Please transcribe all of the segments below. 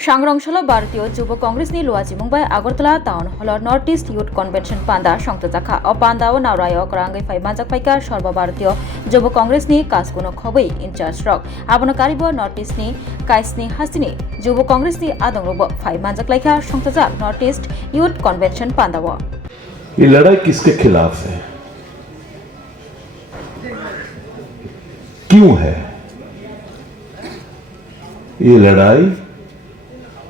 सांग्रांशाला भारतीय युव कांग्रेसनि लुवाजी मुंबाई Agartala town hall north east youth convention पांदा संतजाखा अ पांदा नावरायो करांगै फाइमाजक फाइका सर्वभारतीय युव कांग्रेसनि कासकुनो खबै इनचार्ज रक आबनो कारिबो नॉर्थ ईस्टनि काइसनि हासिनि युव कांग्रेसनि आदंगरबो फाइमाजक लाइका संतजाक नॉर्थ ईस्ट यूथ कन्वेंशन पांदावो। ये लड़ाई किसके खिलाफ है, क्यों है? ये लड़ाई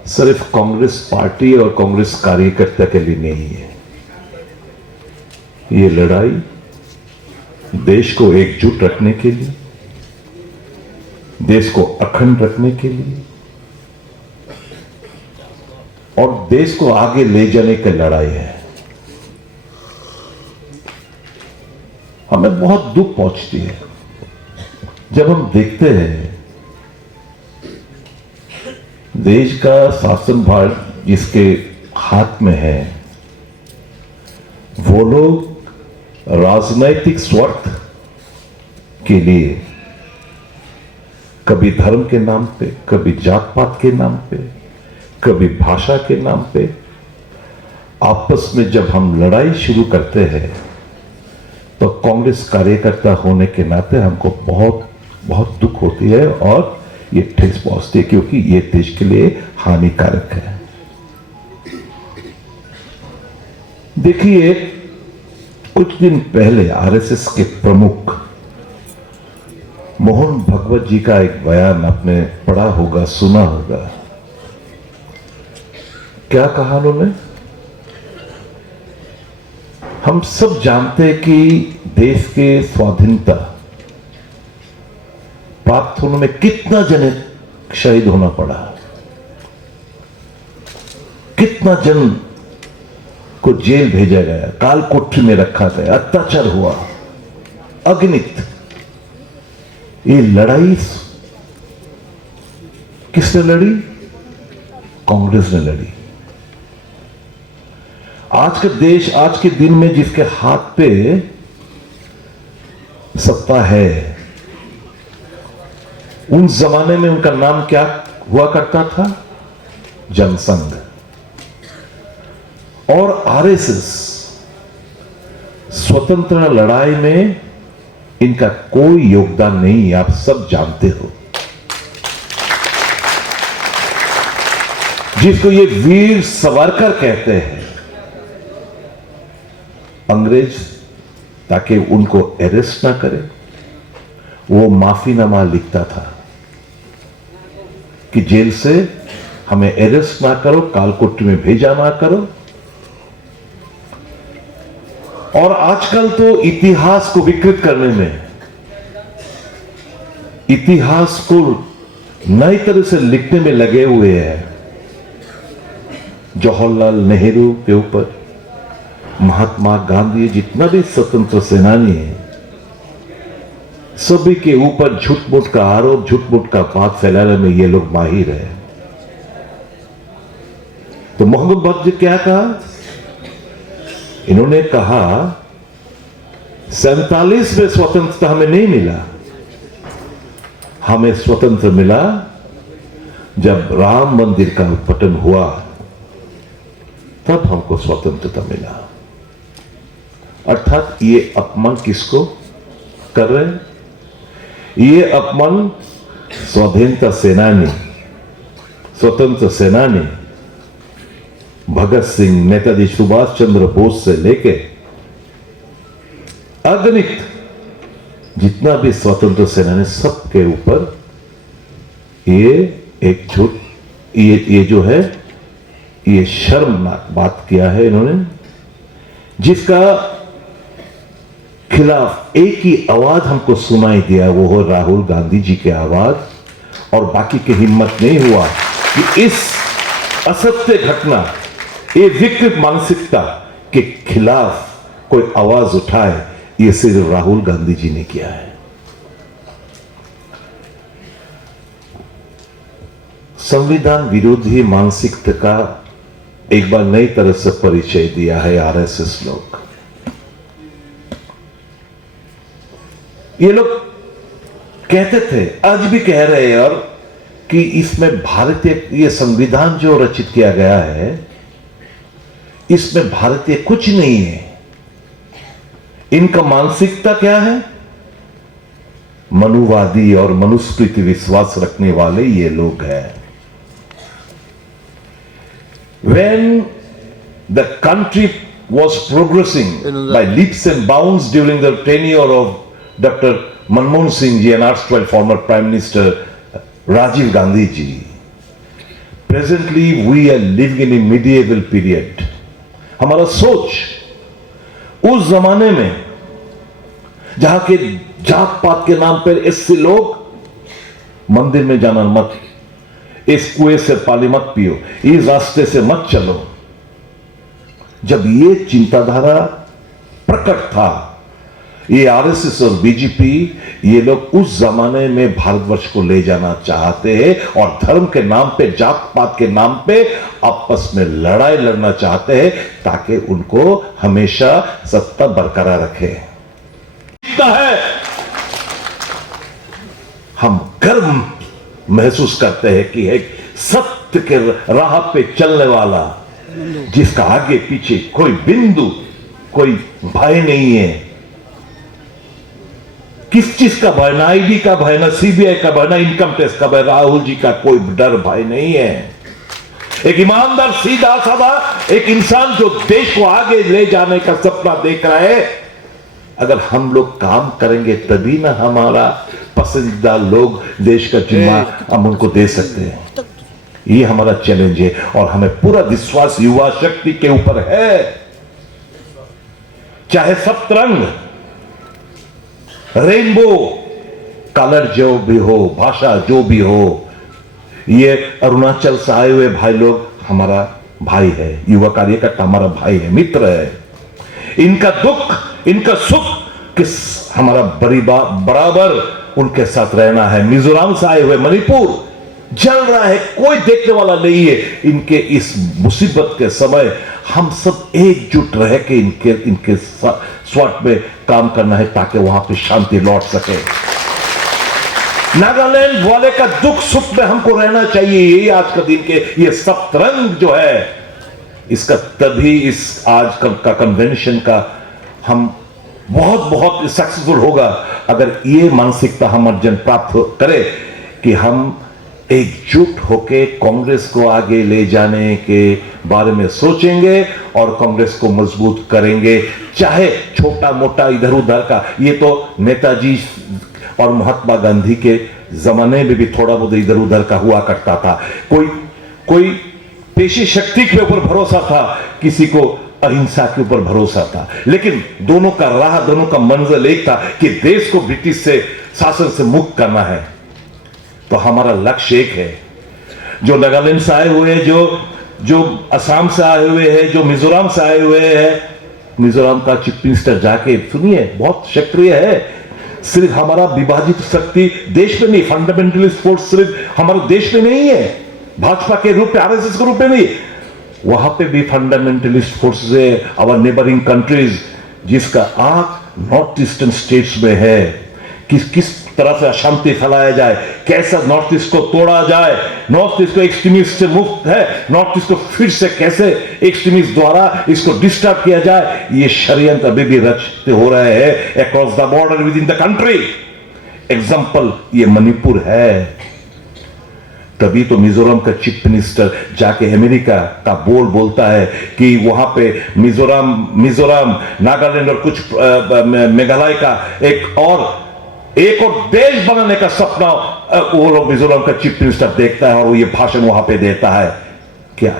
सिर्फ कांग्रेस पार्टी और कांग्रेस कार्यकर्ता के लिए नहीं है। ये लड़ाई देश को एकजुट रखने के लिए, देश को अखंड रखने के लिए और देश को आगे ले जाने की लड़ाई है। हमें बहुत दुख पहुंचती है जब हम देखते हैं देश का शासन भार जिसके हाथ में है वो लोग राजनैतिक स्वार्थ के लिए कभी धर्म के नाम पे, कभी जात पात के नाम पे, कभी भाषा के नाम पे आपस में जब हम लड़ाई शुरू करते हैं तो कांग्रेस कार्यकर्ता होने के नाते हमको बहुत बहुत दुख होती है और ये ठेस पहुंचती है, क्योंकि ये देश के लिए हानिकारक है। देखिए, कुछ दिन पहले आरएसएस के प्रमुख मोहन भागवत जी का एक बयान आपने पढ़ा होगा, सुना होगा। क्या कहा उन्होंने? हम सब जानते हैं कि देश के स्वाधीनता प्राप्त होने में कितना जन शहीद होना पड़ा, कितना जन को जेल भेजा गया, काल कोठरी में रखा गया, अत्याचार हुआ, अगणित। ये लड़ाई किसने लड़ी? कांग्रेस ने लड़ी। आज का देश, आज के दिन में जिसके हाथ पे सत्ता है, उन जमाने में उनका नाम क्या हुआ करता था? जनसंघ। और आरएसएस स्वतंत्र लड़ाई में इनका कोई योगदान नहीं, आप सब जानते हो। जिसको ये वीर सावरकर कहते हैं, अंग्रेज ताकि उनको अरेस्ट ना करे वो माफीनामा लिखता था कि जेल से हमें अरेस्ट ना करो, कालकोठरी में भेजा ना करो। और आजकल तो इतिहास को विकृत करने में, इतिहास को नई तरह से लिखने में लगे हुए हैं। जवाहरलाल नेहरू के ऊपर, महात्मा गांधी, जितना भी स्वतंत्र सेनानी है, सभी के ऊपर झूठ मूठ का आरोप, झूठ मूठ का बात फैलाने में ये लोग माहिर है। तो मोहम्मद बख्श जी क्या कहा? इन्होंने कहा 47 में स्वतंत्रता हमें नहीं मिला, हमें स्वतंत्र मिला जब राम मंदिर का उद्घाटन हुआ, तब हमको स्वतंत्रता मिला। अर्थात ये अपमान किसको कर रहे हैं? ये अपमान स्वाधीनता सेनानी, स्वतंत्र सेनानी भगत सिंह, नेताजी सुभाष चंद्र बोस से लेके अगणित जितना भी स्वतंत्र सेनानी, सबके ऊपर ये एक झूठ, ये जो है, ये शर्मनाक बात किया है इन्होंने, जिसका खिलाफ एक ही आवाज हमको सुनाई दिया, वो हो राहुल गांधी जी की आवाज। और बाकी की हिम्मत नहीं हुआ कि इस असत्य घटना, ये विकृत मानसिकता के खिलाफ कोई आवाज उठाए। ये सिर्फ राहुल गांधी जी ने किया है। संविधान विरोधी मानसिकता का एक बार नई तरह से परिचय दिया है आरएसएस लोग। ये लोग कहते थे, आज भी कह रहे हैं, और कि इसमें भारतीय ये संविधान जो रचित किया गया है, इसमें भारतीय कुछ नहीं है। इनका मानसिकता क्या है? मनुवादी और मनुस्मृति विश्वास रखने वाले ये लोग हैं। When the country was progressing by leaps and bounds during the tenure of Dr. Manmohan Singh ji and erstwhile former Prime Minister Rajiv Gandhi ji, presently we are living in a medieval period. हमारा सोच उस जमाने में जहां के जात पात के नाम पर इससे लोग मंदिर में जाना मत, इस कुएं से पानी मत पियो, इस रास्ते से मत चलो। जब ये चिंताधारा प्रकट था, ये आरएसएस और बीजेपी ये लोग उस जमाने में भारतवर्ष को ले जाना चाहते हैं और धर्म के नाम पे, जात पात के नाम पे आपस में लड़ाई लड़ना चाहते हैं ताकि उनको हमेशा सत्ता बरकरार रखे। है हम गर्व महसूस करते हैं कि एक सत्य के राह पे चलने वाला, जिसका आगे पीछे कोई बिंदु, कोई भय नहीं है। किस चीज का भय? ना आईडी का भय, ना सीबीआई का भय, ना इनकम टैक्स का भय। राहुल जी का कोई डर भय नहीं है। एक ईमानदार, सीधा साधा एक इंसान जो देश को आगे ले जाने का सपना देख रहा है। अगर हम लोग काम करेंगे तभी ना हमारा पसंदीदा लोग देश का जिम्मा हम उनको दे सकते हैं। ये हमारा चैलेंज है और हमें पूरा विश्वास युवा शक्ति के ऊपर है। चाहे सप्तरंग, रेनबो कलर जो भी हो, भाषा जो भी हो, ये अरुणाचल से आए हुए भाई लोग हमारा भाई है, युवा कार्यकर्ता हमारा भाई है, मित्र है। इनका दुख, इनका सुख किस हमारा बराबर उनके साथ रहना है। मिजोरम से आए हुए, मणिपुर जल रहा है, कोई देखने वाला नहीं है। इनके इस मुसीबत के समय हम सब एकजुट रह के इनके स्वार्थ में काम करना है ताकि वहां पे शांति लौट सके। नागालैंड वाले का दुख सुख में हमको रहना चाहिए। यही आज का दिन के ये सप्तरंग जो है, इसका तभी इस आज का कन्वेंशन का हम बहुत सक्सेसफुल होगा अगर ये मानसिकता हम अर्जन प्राप्त करे कि हम एकजुट होके कांग्रेस को आगे ले जाने के बारे में सोचेंगे और कांग्रेस को मजबूत करेंगे। चाहे छोटा मोटा इधर उधर का, ये तो नेताजी और महात्मा गांधी के जमाने में भी थोड़ा बहुत इधर उधर का हुआ करता था। कोई पेशी शक्ति के ऊपर भरोसा था, किसी को अहिंसा के ऊपर भरोसा था, लेकिन दोनों का राह, दोनों का मंजिल एक था कि देश को ब्रिटिश से शासन से मुक्त करना है। तो हमारा लक्ष्य एक है। जो नागालैंड से आए हुए हैं, जो असम से आए हुए हैं, जो मिजोरम से आए हुए हैं, मिजोरम का चीफ मिनिस्टर जाके सुनिए, बहुत सक्रिय है। सिर्फ हमारा विभाजित शक्ति देश में नहीं, फंडामेंटलिस्ट फोर्स सिर्फ हमारे देश में नहीं है, भाजपा के रूप में, आरएसएस के रूप में नहीं, वहां पे भी फंडामेंटलिस्ट फोर्सेस है, आवर नेबरिंग कंट्रीज, जिसका आंख नॉर्थ ईस्टर्न स्टेट्स में है। किस तरह से अशांति फैलाया जाए, कैसा नॉर्थ ईस्ट को तोड़ा जाए, नॉर्थ ईस्ट को एक्सट्रीमिस्ट से मुक्त है, नॉर्थ ईस्ट को फिर से कैसे एक्सट्रीमिस्ट द्वारा इसको डिस्टर्ब किया जाए, ये षड्यंत्र अभी भी रचते हो रहे हैं across the border with in the country. Example ये मणिपुर है। तभी तो मिजोरम का चीफ मिनिस्टर जाके अमेरिका का बोलता है कि वहां पे मिजोरम, नागालैंड और कुछ मेघालय का एक और देश बनाने का सपना वो लोग मिजोरम का चीफ मिनिस्टर देखता है और वो ये भाषण वहां पे देता है। क्या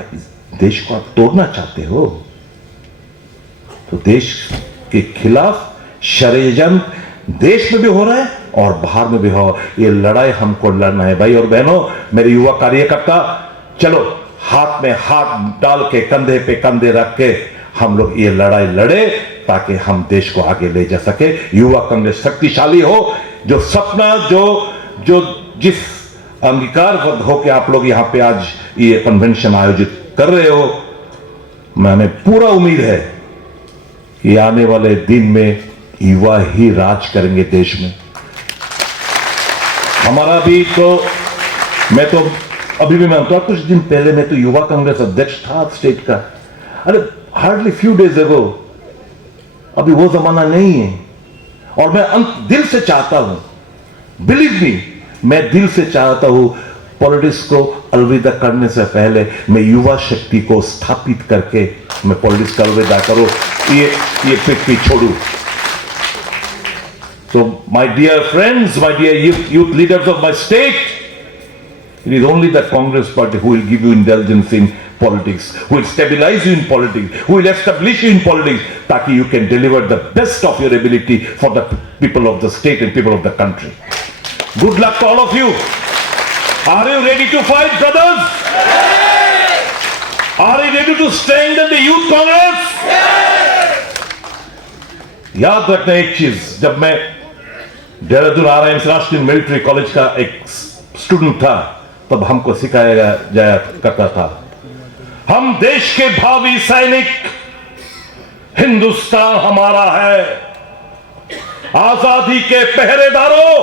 देश को आप तोड़ना चाहते हो? तो देश के खिलाफ षड्यंत्र देश में भी हो रहा है और बाहर में भी हो। ये लड़ाई हमको लड़ना है भाई और बहनों, मेरे युवा कार्यकर्ता, चलो हाथ में हाथ डाल के, कंधे पे कंधे रख के हम लोग ये लड़ाई लड़े ताकि हम देश को आगे ले जा सके। युवा कांग्रेस शक्तिशाली हो। जो सपना, जो जिस अंगीकार होकर आप लोग यहां पे आज ये कन्वेंशन आयोजित कर रहे हो, हमें पूरा उम्मीद है कि आने वाले दिन में युवा ही राज करेंगे देश में। हमारा भी तो मैं तो अभी भी मानता हूं, कुछ दिन पहले मैं तो युवा कांग्रेस अध्यक्ष था स्टेट का। अरे हार्डली फ्यू डेज अगो, अभी वो जमाना नहीं है। और मैं दिल से चाहता हूं, बिलीव मी, मैं दिल से चाहता हूं पॉलिटिक्स को अलविदा करने से पहले मैं युवा शक्ति को स्थापित करके मैं पॉलिटिक्स का अलविदा करूं, ये पृथ्वी छोड़ू। So, my dear friends, my dear youth leaders of my state, it is only the Congress party who will give you indulgence in politics, who will stabilize you in politics, who will establish you in politics, ताकि you can deliver the best of your ability for the people of the state and people of the country. Good luck to all of you. Are you ready to fight, brothers? Are you ready to strengthen the youth Congress? याद रखना एक चीज, जब मैं Dehradun RIMS राष्ट्रीय military college का एक student था, तब हमको सिखाया जाया करता था, हम देश के भावी सैनिक, हिंदुस्तान हमारा है, आजादी के पहरेदारों,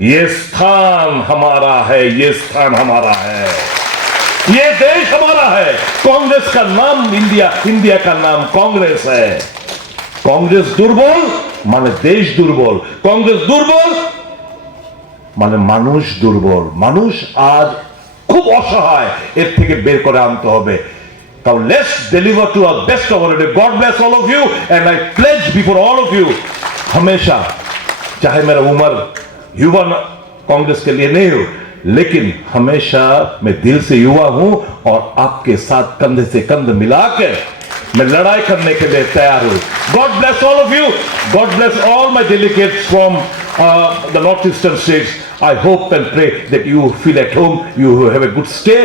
ये स्थान हमारा है, ये स्थान हमारा है, ये देश हमारा है। कांग्रेस का नाम इंडिया का नाम कांग्रेस है। कांग्रेस दुर्बल माने देश दुर्बल, कांग्रेस दुर्बल মানে মানুষ দুর্বল। মানুষ আজ খুব অসহায়, এর থেকে বের করে আনতে হবে। তাও let's deliver to our best of God bless all of you and I pledge before all of you, हमेशा चाहे मेरा उम्र युवा कांग्रेस के लिए नहीं हो, लेकिन हमेशा मैं दिल से युवा हूं और आपके साथ कंधे से कंध मिलाकर मैं लड़ाई करने के लिए तैयार हूं। God bless all of you, God bless all my delegates from the northeastern states. I hope and pray that you feel at home, you have a good stay.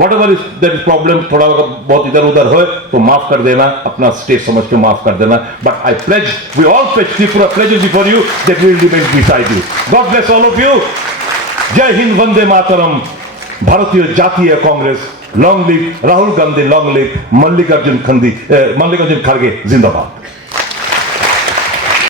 Whatever is there is problem, थोड़ा बहुत इधर उधर हो तो माफ कर देना, अपना स्टेट समझ के माफ कर देना। But I pledge, we all pledge, Tripura pledges before you that we will remain beside you. God bless all of you. जय हिंद, वंदे मातरम, भारतीय जातीय Congress, long live Rahul Gandhi, long live Mallikarjun खड़गे, जिंदाबाद।